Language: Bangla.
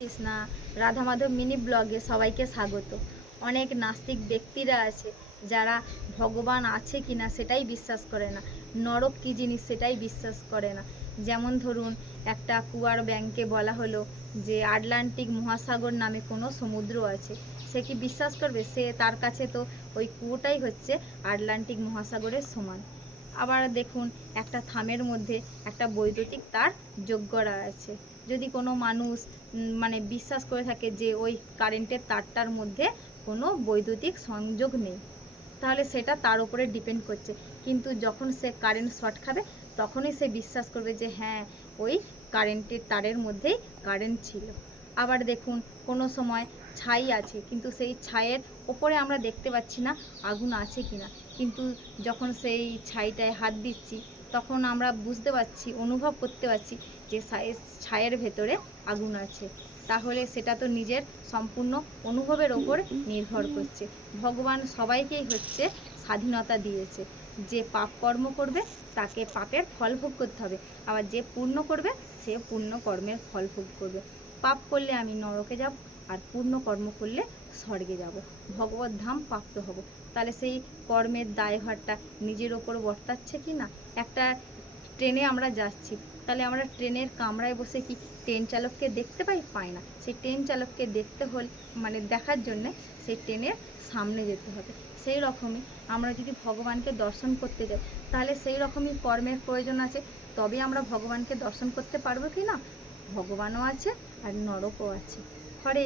কৃষ্ণা রাধা মাধব মিনি ব্লগে সবাইকে স্বাগত। অনেক নাস্তিক ব্যক্তিরা আছে যারা ভগবান আছে কিনা সেটাই বিশ্বাস করে না, নরক কী জিনিস সেটাই বিশ্বাস করে না। যেমন ধরুন, একটা কুয়ার ব্যাংকে বলা হলো যে আটলান্টিক মহাসাগর নামে কোনো সমুদ্র আছে। সে কি বিশ্বাস করবে? তার কাছে তো ওই কুয়োটাই হচ্ছে আটলান্টিক মহাসাগরের সমান। আবার দেখুন, একটা থামের মধ্যে একটা বৈদ্যুতিক তার যোগ করা আছে। যদি কোনো মানুষ মানে বিশ্বাস করে থাকে যে ওই কারেন্টের তারটার মধ্যে কোনো বৈদ্যুতিক সংযোগ নেই, তাহলে সেটা তার উপরে ডিপেন্ড করছে। কিন্তু যখন সে কারেন্ট শর্ট খাবে তখনই সে বিশ্বাস করবে যে হ্যাঁ, ওই কারেন্টের তারের মধ্যেই কারেন্ট ছিল। আবার দেখুন, কোনো সময় ছাই আছে কিন্তু সেই ছাইয়ের ওপরে আমরা দেখতে পাচ্ছি না আগুন আছে কিনা, কিন্তু যখন সেই ছাইটায় হাত দিচ্ছি তখন আমরা বুঝতে পারছি, অনুভব করতে পারছি যে ছাইয়ের ভেতরে আগুন আছে। তাহলে সেটা তো নিজের সম্পূর্ণ অনুভবের ওপর নির্ভর করছে। ভগবান সবাইকেই হচ্ছে স্বাধীনতা দিয়েছে। যে পাপ কর্ম করবে তাকে পাপের ফল ভোগ করতে হবে, আবার যে পুণ্য করবে সে পুণ্য কর্মের ফল ভোগ করবে। পাপ করলে আমি নরকে যাব, আর পুণ্য কর্ম করলে স্বর্গে যাব, ভগবত ধাম প্রাপ্ত হব। তাহলে সেই কর্মের দায়ভারটা নিজের ওপর বর্তাচ্ছে কি না? একটা ট্রেনে আমরা যাচ্ছি, তাহলে আমরা ট্রেনের কামরায় বসে কি ট্রেন চালককে দেখতে পাই না। সেই ট্রেন চালককে দেখতে হলে মানে দেখার জন্যে সেই ট্রেনের সামনে যেতে হবে। সেই রকমই আমরা যদি ভগবানকে দর্শন করতে যাই, তাহলে সেই রকমই কর্মের প্রয়োজন আছে, তবে আমরা ভগবানকে দর্শন করতে পারবো কি না? ভগবানও আছে আর নরকও আছে। হরে